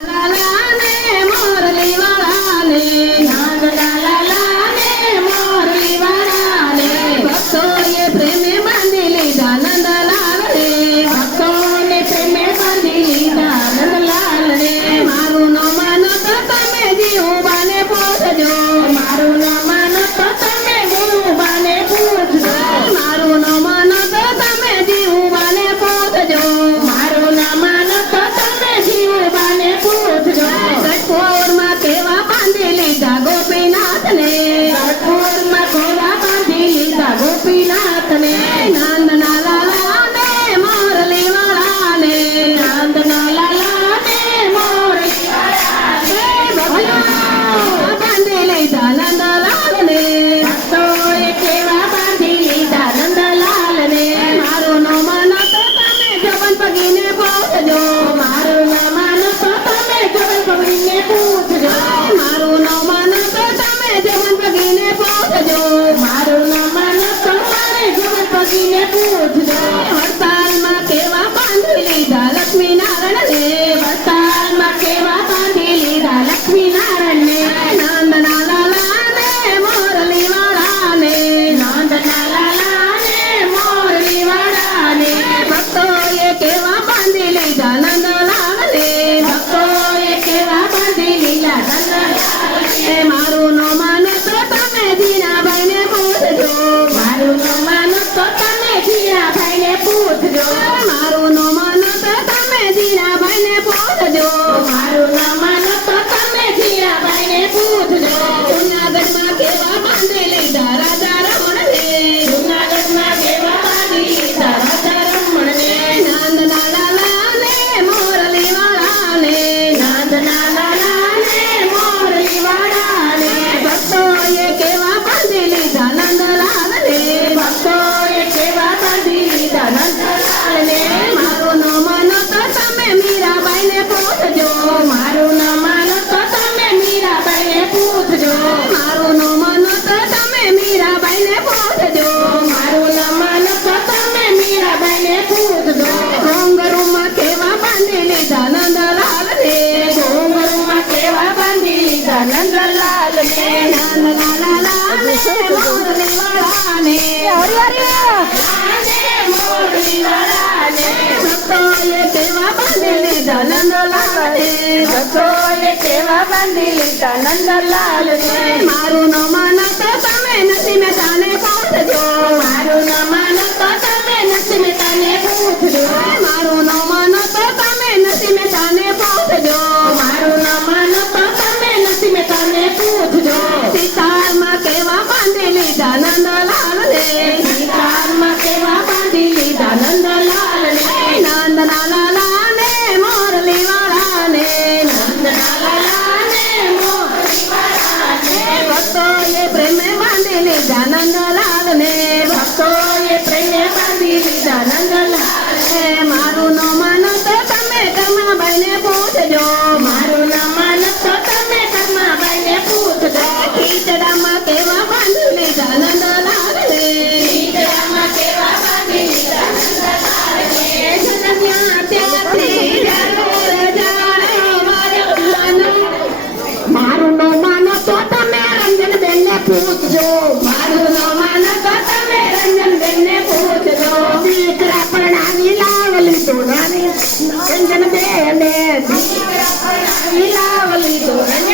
લાલાને મોરલી વાળાને નાગ લાલાને પૂછજો મારું ન માનો તો તમે જવન પગીને મારું ન માનો તો તમે જવન પગીને મારું ન માનો તો તમે જવન પગીને પૂછજો. હડતાલમાં કેવા બાંધી લીધા લક્ષ્મી નારાયણને હડતાલમાં કેવા બાંધી લીધા નંદના જીનાભાઈને પૂછજો મારું નો મન તો તમે જીનાભાઈને પૂછજો મારું પૂછજો મારું ન માનો તો તમે મીરાબાઈને પૂછજો. મારું ન માનો તો તમે મીરાબાઈને પૂછજો. માં કેવા બાંધી લીધા નંદલાલને માં કેવા બાંધી લીધા નંદલાલને નંદલાલાને મોરલી વાળાને મોરલી વાળાને ભક્તોએ કેવા બાંધી લીધા નંદલાલને ભક્તોએ કેવા બાંધી લીધા મારું ન માનો તો તમે નથી. મારો નો માનો તો તમે રંજન બેન ને પૂછજો. મારું નો માનો તો તમે ને તો